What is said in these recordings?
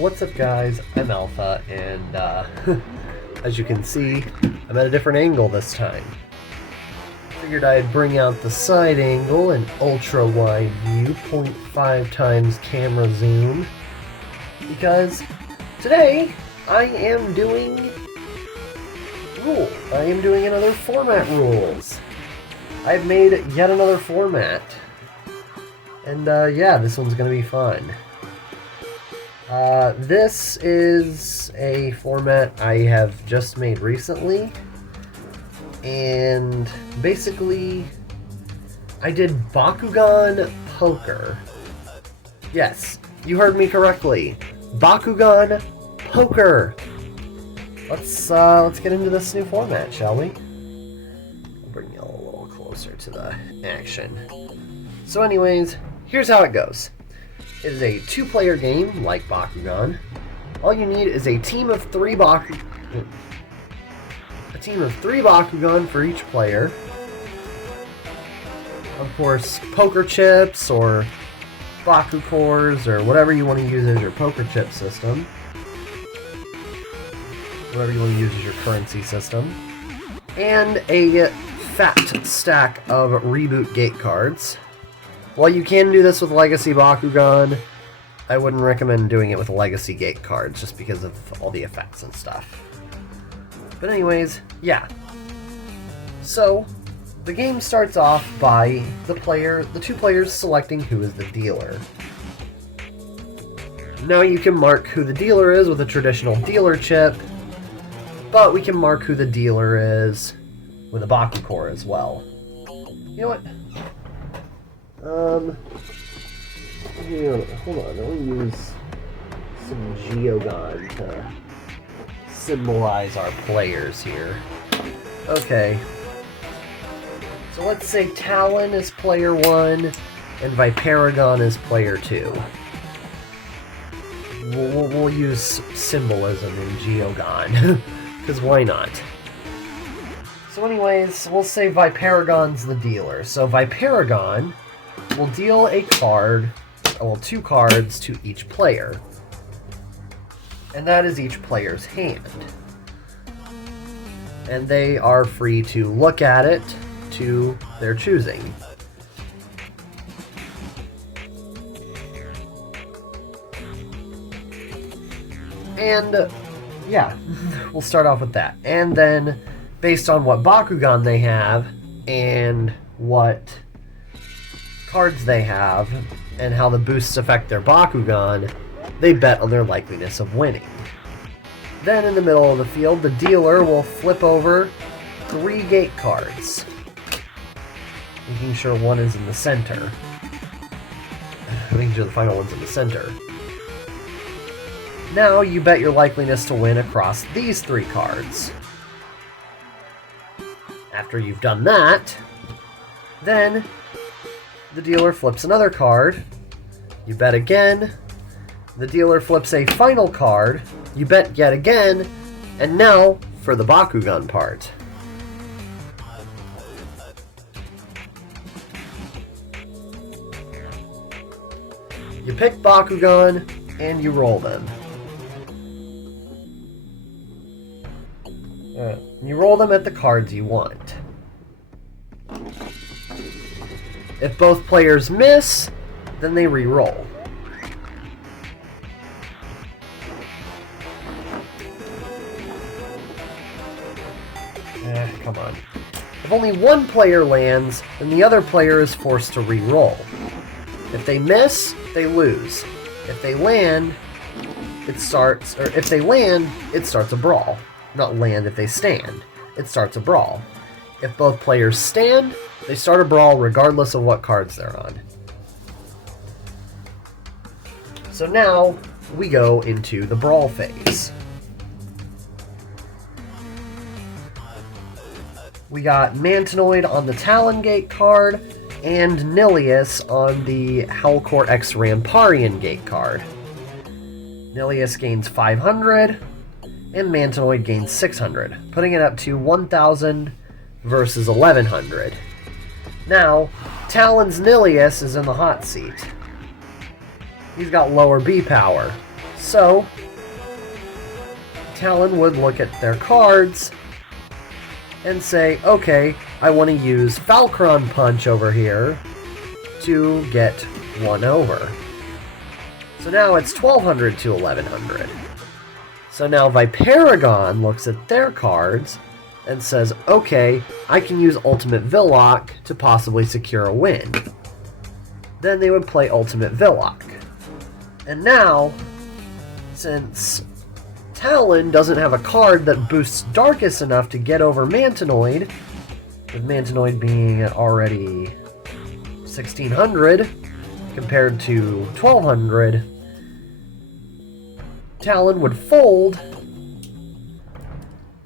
What's up, guys? I'm Alpha, and as you can see, I'm at a different angle this time. Figured I'd bring out the side angle and ultra wide view, 0.5 times camera zoom, because today I am doing another format rules. I've made yet another format, and yeah, this one's gonna be fun. This is a format I have just made recently, and basically I did Bakugan Poker. Yes, you heard me correctly. Bakugan Poker. Let's get into this new format, shall we? I'll bring you a little closer to the action. So anyways, here's how it goes. It is a 2-player game, like Bakugan. All you need is a team of 3 Bakugan for each player. Of course, poker chips or Baku cores or whatever you want to use as your poker chip system. Whatever you want to use as your currency system. And a fat stack of reboot gate cards. While you can do this with Legacy Bakugan, I wouldn't recommend doing it with Legacy Gate cards just because of all the effects and stuff. But anyways, yeah. So, the game starts off by the 2 players selecting who is the dealer. Now you can mark who the dealer is with a traditional dealer chip, but we can mark who the dealer is with a Baku core as well. You know what? Hold on, I want to use some Geogon to symbolize our players here. Okay. So let's say Talon is player 1 and Viperagon is player 2. We'll use symbolism in Geogon, because why not? So anyways, we'll say Viperagon's the dealer. So Viperagon will deal a card, well, 2 cards to each player. And that is each player's hand. And they are free to look at it to their choosing. And yeah, we'll start off with that. And then, based on what Bakugan they have and what cards they have and how the boosts affect their Bakugan, they bet on their likeliness of winning. Then in the middle of the field, the dealer will flip over 3 gate cards, making sure one is in the center. Making sure the final one's in the center. Now you bet your likeliness to win across these 3 cards. After you've done that, then the dealer flips another card, you bet again, the dealer flips a final card, you bet yet again, and now for the Bakugan part. You pick Bakugan, and you roll them. You roll them at the cards you want. If both players miss, then they re-roll. Come on. If only one player lands, then the other player is forced to re-roll. If they miss, they lose. If they land, it starts a brawl. Not land if they stand. It starts a brawl. If both players stand, they start a brawl regardless of what cards they're on. So now, we go into the brawl phase. We got Mantinoid on the Talon Gate card, and Nilius on the Howlcore X Ramparian Gate card. Nilius gains 500, and Mantinoid gains 600, putting it up to 1,000 versus 1,100. Now, Talon's Nilius is in the hot seat. He's got lower B power, So, Talon would look at their cards and say, okay, I want to use Falcron Punch over here to get 1 over. So now it's 1200 to 1100. So now Viparagon looks at their cards and says, okay, I can use Ultimate Villock to possibly secure a win. Then they would play Ultimate Villock. And now, since Talon doesn't have a card that boosts Darkus enough to get over Mantinoid, with Mantinoid being at already 1600 compared to 1200, Talon would fold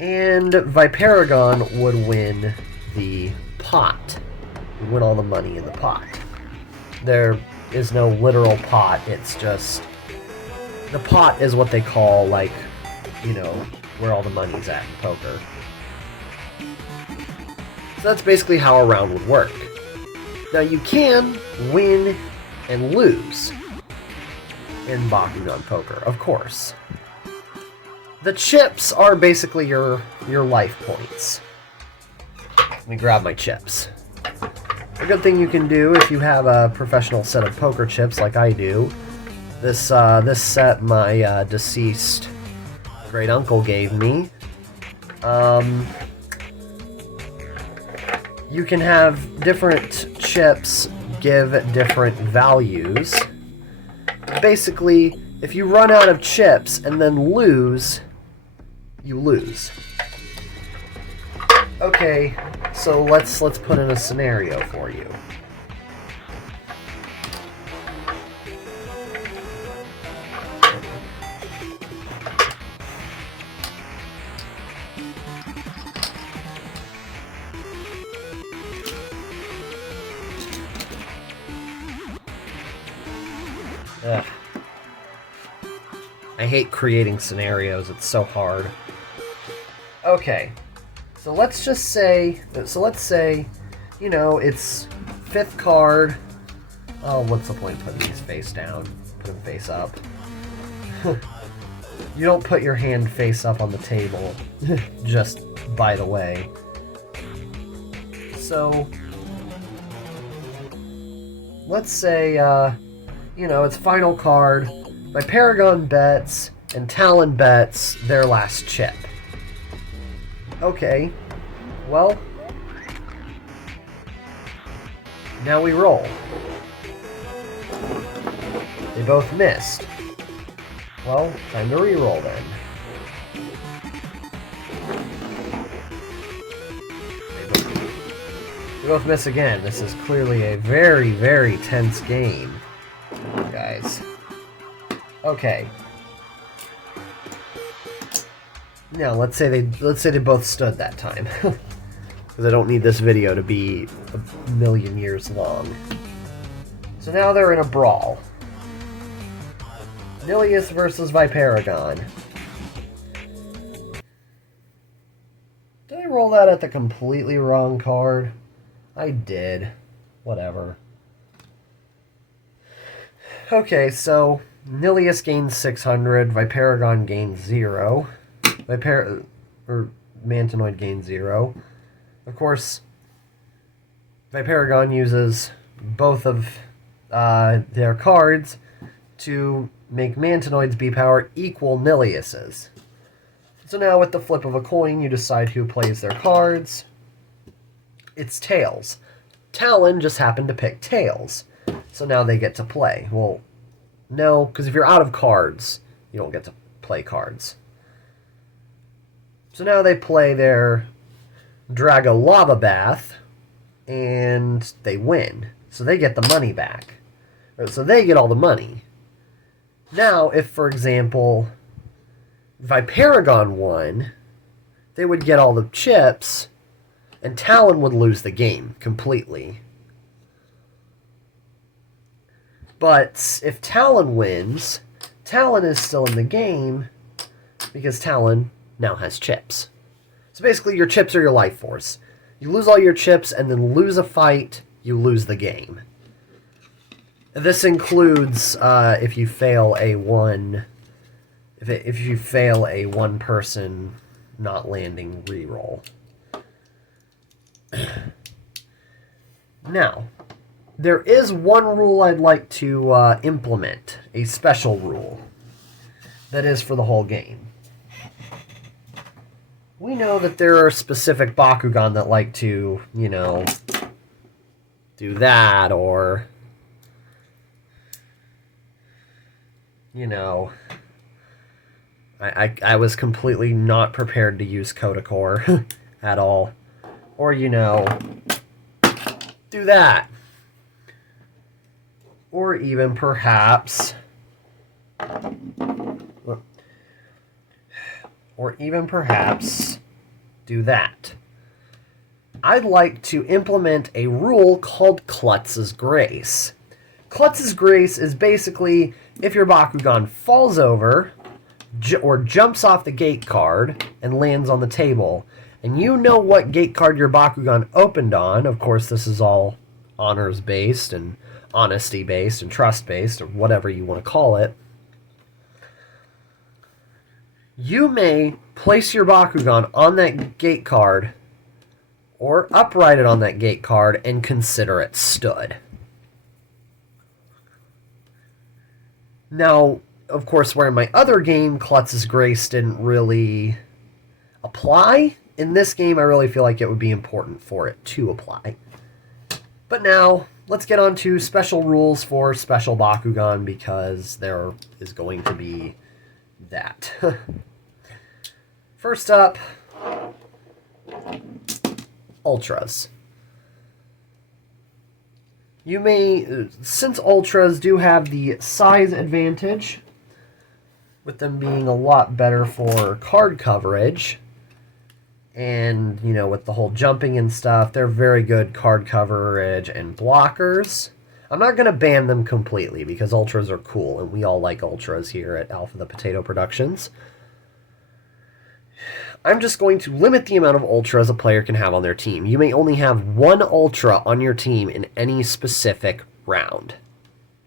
and Viparagon would win the pot. Would win all the money in the pot. There is no literal pot, it's just the pot is what they call, like, you know, where all the money's at in poker. So that's basically how a round would work. Now you can win and lose in Bakugan Poker, of course. The chips are basically your life points. Let me grab my chips. A good thing you can do if you have a professional set of poker chips like I do. This set my deceased great uncle gave me. You can have different chips give different values. Basically, if you run out of chips and then lose, you lose. Okay, so let's put in a scenario for you. Ugh. I hate creating scenarios, it's so hard. Okay, so let's say, you know, it's 5th card. Oh, what's the point of putting these face down? Put them face up. You don't put your hand face up on the table, just by the way. So, let's say, you know, it's final card. Viparagon bets and Talon bets their last chip. Okay, well, now we roll. They both missed. Well, time to re-roll then. They both miss again. This is clearly a very, very tense game, guys. Okay. Now let's say they both stood that time, because I don't need this video to be a million years long. So now they're in a brawl. Nilius versus Viparagon. Did I roll that at the completely wrong card? I did. Whatever. Okay, so Nilius gains 600, Viparagon gains 0. Mantinoid gains 0. Of course, Viparagon uses both of their cards to make Mantinoid's B power equal Nilius's. So now with the flip of a coin, you decide who plays their cards. It's tails. Talon just happened to pick tails. So now they get to play. Well, no, because if you're out of cards, you don't get to play cards. So now they play their Drago Lava Bath, and they win. So they get the money back. So they get all the money. Now, if, for example, Viparagon won, they would get all the chips, and Talon would lose the game completely. But if Talon wins, Talon is still in the game, because Talon now has chips. So basically, your chips are your life force. You lose all your chips, and then lose a fight, you lose the game. This includes if you fail a 1 if you fail a one-person not landing reroll. Now, there is one rule I'd like to implement, a special rule that is for the whole game. We know that there are specific Bakugan that like to, you know, do that, or, you know, I was completely not prepared to use Kodakor at all. Or, you know, do that. Or even perhaps... do that. I'd like to implement a rule called Klutz's Grace. Klutz's Grace is basically if your Bakugan falls over or jumps off the gate card and lands on the table, and you know what gate card your Bakugan opened on. Of course, this is all honors-based and honesty-based and trust-based, or whatever you want to call it. You may place your Bakugan on that gate card or upright it on that gate card and consider it stood. Now, of course, where in my other game, Klutz's Grace didn't really apply, in this game I really feel like it would be important for it to apply. But now, let's get on to special rules for special Bakugan, because there is going to be that. First up, Ultras. You may, since Ultras do have the size advantage, with them being a lot better for card coverage, and, you know, with the whole jumping and stuff, they're very good card coverage and blockers. I'm not going to ban them completely, because Ultras are cool, and we all like Ultras here at Alpha the Potato Productions. I'm just going to limit the amount of Ultras a player can have on their team. You may only have one Ultra on your team in any specific round.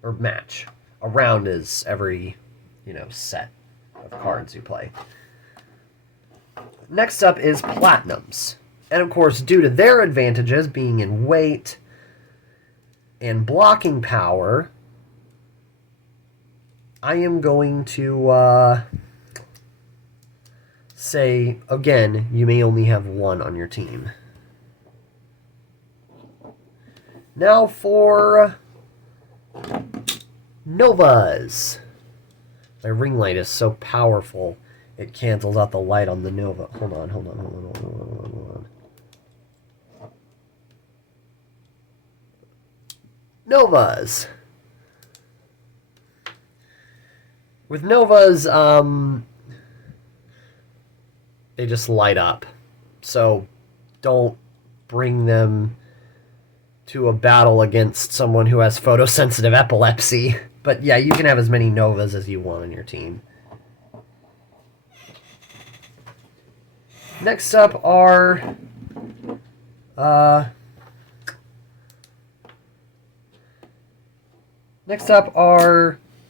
Or match. A round is every, you know, set of cards you play. Next up is Platinums. And of course, due to their advantages, being in weight and blocking power, I am going to say, again, you may only have one on your team. Now for Novas. My ring light is so powerful, it cancels out the light on the Nova. Hold on. Novas. With Novas, they just light up. So don't bring them to a battle against someone who has photosensitive epilepsy. But yeah, you can have as many Novas as you want on your team. Next up are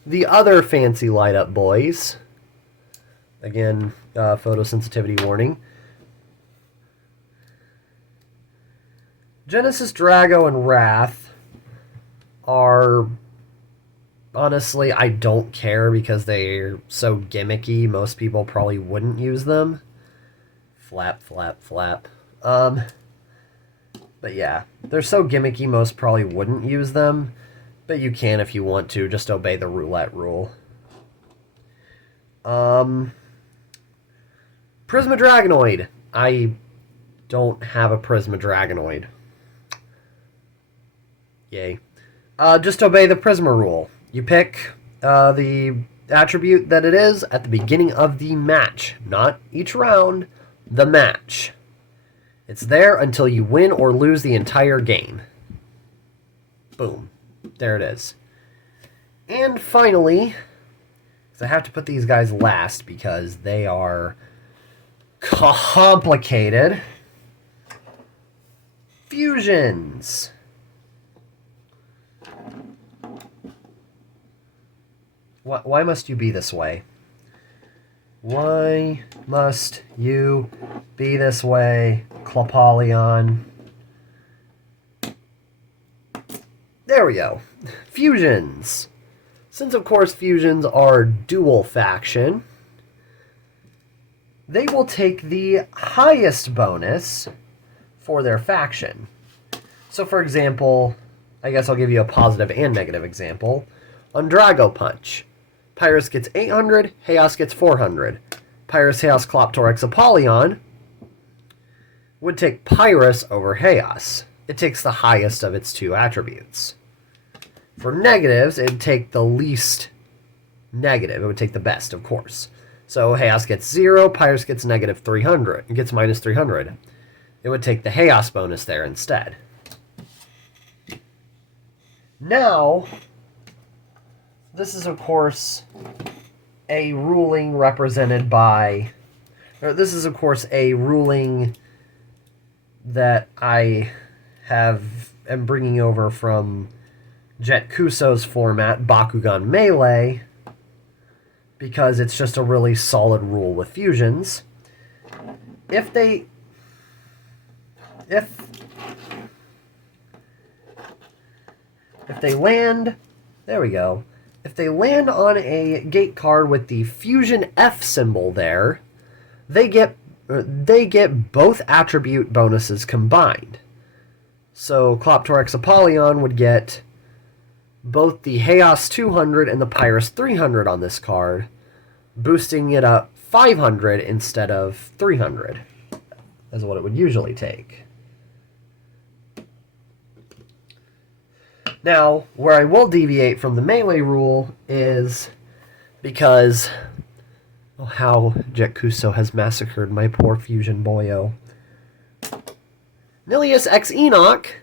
the other fancy light up boys. Again, photosensitivity warning. Genesis, Drago, and Wrath are... honestly, I don't care because they're so gimmicky. Most people probably wouldn't use them. Flap, flap, flap. But yeah, they're so gimmicky, most probably wouldn't use them. But you can if you want to. Just obey the roulette rule. Prisma Dragonoid. I don't have a Prisma Dragonoid. Yay. Just obey the Prisma rule. You pick the attribute that it is at the beginning of the match. Not each round, the match. It's there until you win or lose the entire game. Boom. There it is. And finally, I have to put these guys last because they are complicated. Fusions. Why must you be this way? Why must you be this way, Clopolion? There we go. Fusions. Since, of course, fusions are dual faction, they will take the highest bonus for their faction. So, for example, I guess I'll give you a positive and negative example. On Drago Punch, Pyrrhus gets 800, Chaos gets 400. Pyrrhus, Chaos, Cloptorex, Apollyon would take Pyrrhus over Chaos. It takes the highest of its two attributes. For negatives, it'd take the least negative. It would take the best, of course. So Chaos gets 0, Pyrrhus gets negative 300. It gets minus 300. It would take the Chaos bonus there instead. Now, this is, of course, a ruling represented by... this is, of course, a ruling that I am bringing over from Jet Kuso's format, Bakugan Melee, because it's just a really solid rule with fusions. If they land, there we go. If they land on a gate card with the fusion F symbol there, they get both attribute bonuses combined. So Cloptorex Apollyon would get both the Chaos 200 and the Pyrrhus 300 on this card, boosting it up 500 instead of 300, is what it would usually take. Now, where I will deviate from the melee rule is because how Jet Kuso has massacred my poor fusion boyo. Nilius X Enoch,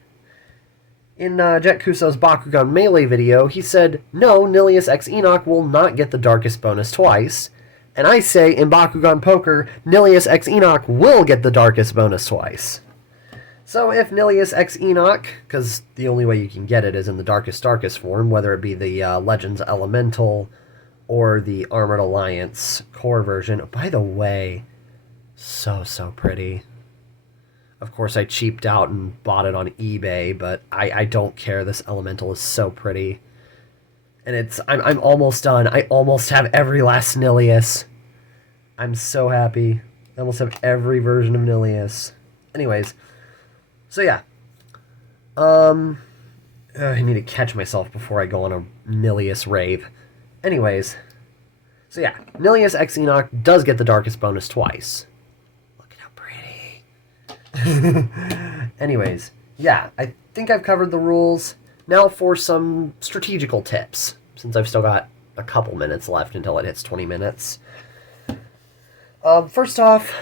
in Jet Kuso's Bakugan Melee video, he said, no, Nilius X Enoch will not get the darkest bonus twice. And I say, in Bakugan Poker, Nilius X Enoch will get the darkest bonus twice. So if Nilius X Enoch, because the only way you can get it is in the darkest form, whether it be the Legends Elemental or the Armored Alliance core version. By the way, so pretty. Of course, I cheaped out and bought it on eBay, but I don't care. This Elemental is so pretty. And I'm almost done. I almost have every last Nilius. I'm so happy. I almost have every version of Nilius. Anyways, so yeah. I need to catch myself before I go on a Nilius rave. Anyways, so yeah, Nilius X Enoch does get the darkest bonus twice. Look at how pretty. Anyways, yeah, I think I've covered the rules. Now for some strategical tips, since I've still got a couple minutes left until it hits 20 minutes. First off,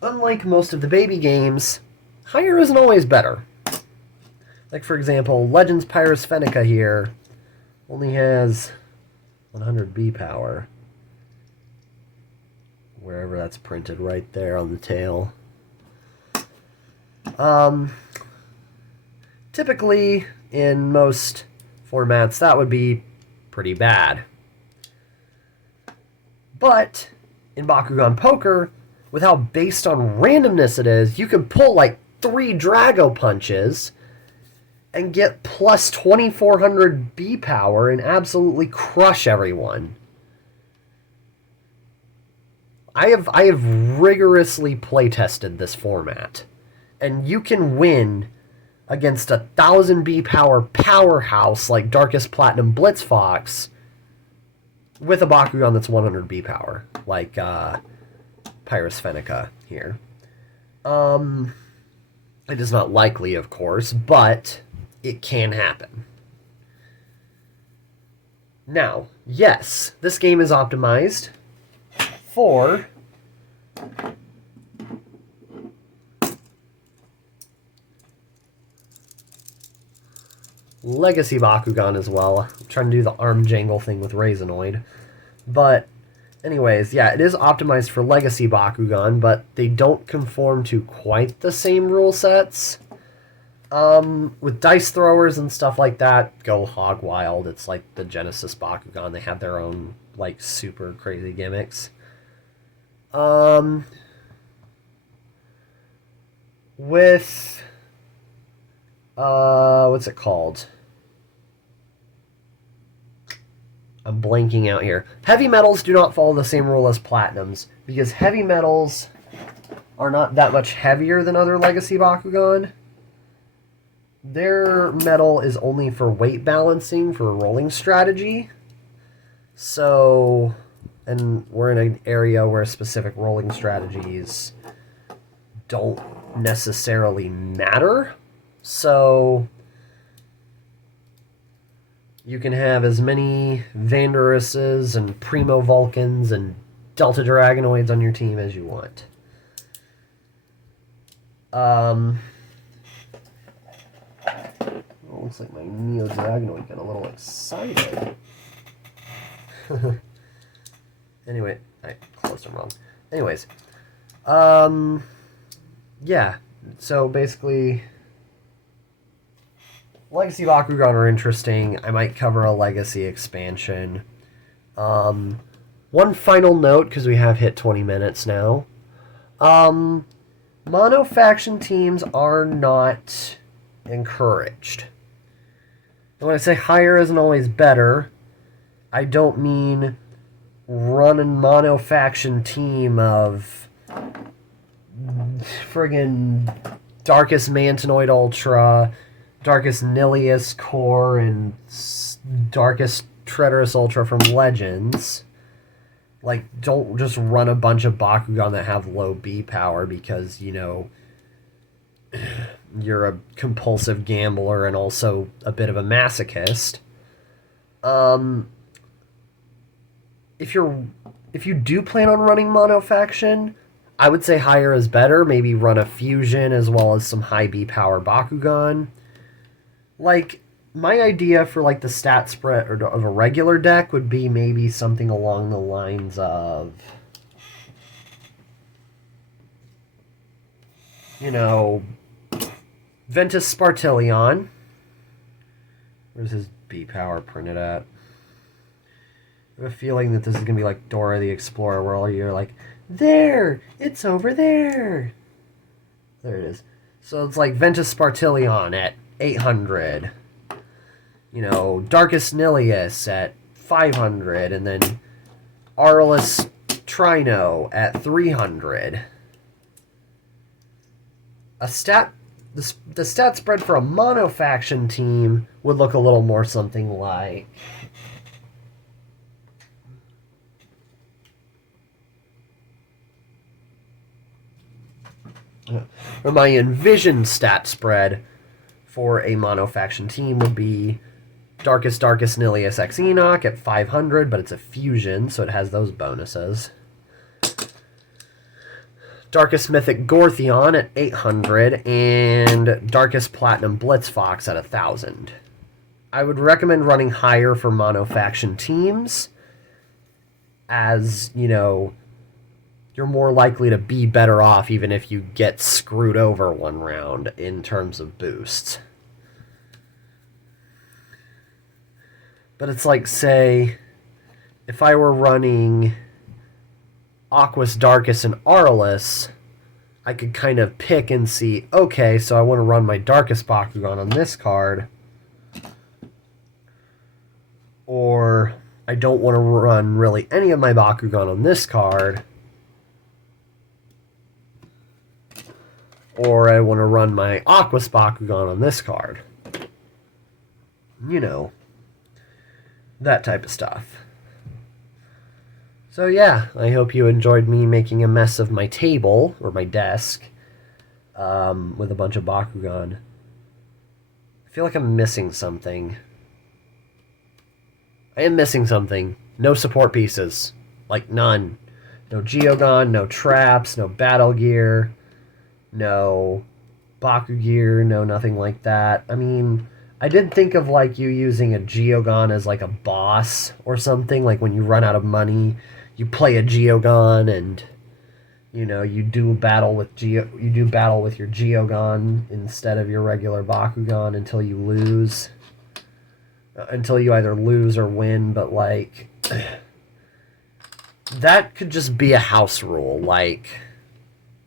unlike most of the baby games, higher isn't always better. Like, for example, Legends Pyrrhus Fennica here only has 100 B power. Wherever that's printed, right there on the tail. Typically, in most formats, that would be pretty bad. But in Bakugan Poker, with how based on randomness it is, you can pull like 3 Drago punches and get plus 2400 B power and absolutely crush everyone. I have rigorously playtested this format, and you can win against 1000 B power powerhouse like Darkest Platinum Blitzfox with a Bakugan that's 100 B power, like Pyrrhus Fennica here. It is not likely, of course, but it can happen. Now, yes, this game is optimized for Legacy Bakugan as well. I'm trying to do the arm jangle thing with Raisinoid. But anyways, yeah, it is optimized for Legacy Bakugan, but they don't conform to quite the same rule sets. With dice throwers and stuff like that, go hog wild. It's like the Genesis Bakugan. They have their own, like, super crazy gimmicks. With, what's it called? I'm blanking out here. Heavy metals do not follow the same rule as platinums, because heavy metals are not that much heavier than other Legacy Bakugan. Their metal is only for weight balancing, for rolling strategy. So, and we're in an area where specific rolling strategies don't necessarily matter. So, you can have as many Vandaruses and Primo Vulcans and Delta Dragonoids on your team as you want. Looks like my Neo Dragonoid got a little excited. Anyway, I closed them wrong. Anyways, yeah. So basically, Legacy Bakugan are interesting. I might cover a Legacy expansion. One final note, because we have hit 20 minutes now. Mono faction teams are not encouraged. And when I say higher isn't always better, I don't mean run a mono faction team of friggin' Darkest Mantonoid Ultra, Darkest Nilius Core, and Darkest Treacherous Ultra from Legends. Like, don't just run a bunch of Bakugan that have low B power because, you know, you're a compulsive gambler and also a bit of a masochist. If you do plan on running mono faction, I would say higher is better. Maybe run a fusion as well as some high B power Bakugan. Like, my idea for like the stat spread of a regular deck would be maybe something along the lines of, you know, Ventus Spartillion. Where's his B power printed at? I have a feeling that this is going to be like Dora the Explorer, where all you're like, there! It's over there! There it is. So it's like Ventus Spartillion at 800. You know, Darkest Nilius at 500. And then Aurelus Trino at 300. The stat spread for a mono faction team would look a little more something like, or my envisioned stat spread for a mono faction team would be Darkest Nilius X Enoch at 500, but it's a fusion, so it has those bonuses. Darkest Mythic Gortheon at 800, and Darkest Platinum Blitzfox at 1,000. I would recommend running higher for mono faction teams, as, you know, you're more likely to be better off even if you get screwed over one round in terms of boosts. But it's like, say, if I were running Aquas, Darkus, and Aurelus, I could kind of pick and see, okay, so I want to run my Darkest Bakugan on this card, or I don't want to run really any of my Bakugan on this card, or I want to run my Aquas Bakugan on this card. You know, that type of stuff. So yeah, I hope you enjoyed me making a mess of my table, or my desk, with a bunch of Bakugan. I feel like I'm missing something. I am missing something. No support pieces. Like, none. No Geogon, no traps, no battle gear, no Baku gear, no nothing like that. I mean, I did think of like you using a Geogon as like a boss or something, like when you run out of money, you play a Geogon and, you do battle with your Geogon instead of your regular Bakugan until you lose. Until you either lose or win, but like that could just be a house rule. Like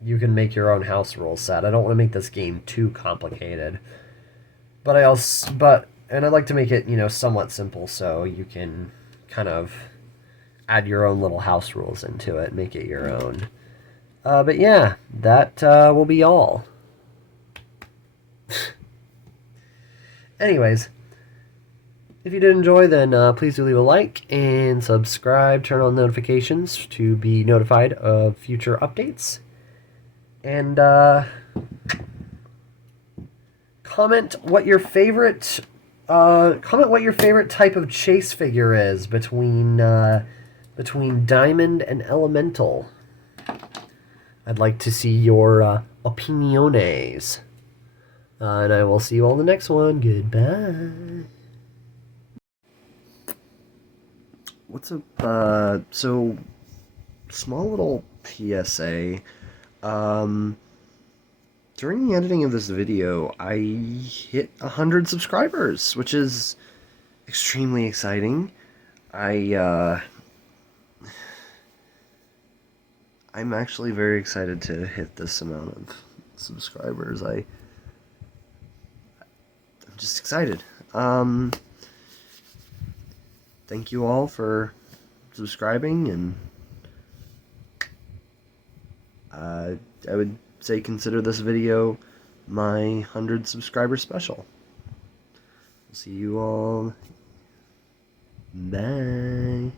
you can make your own house rule set. I don't want to make this game too complicated. But and I'd like to make it, somewhat simple so you can kind of add your own little house rules into it, make it your own. But yeah, that will be all. Anyways, if you did enjoy, then please do leave a like and subscribe. Turn on notifications to be notified of future updates. And comment what your favorite type of chase figure is between Diamond and Elemental. I'd like to see your opiniones. And I will see you all in the next one. Goodbye. What's up? So, small little PSA. During the editing of this video, I hit 100 subscribers, which is extremely exciting. I'm actually very excited to hit this amount of subscribers. I'm just excited. Thank you all for subscribing, and I would say consider this video my 100 subscriber special. See you all. Bye.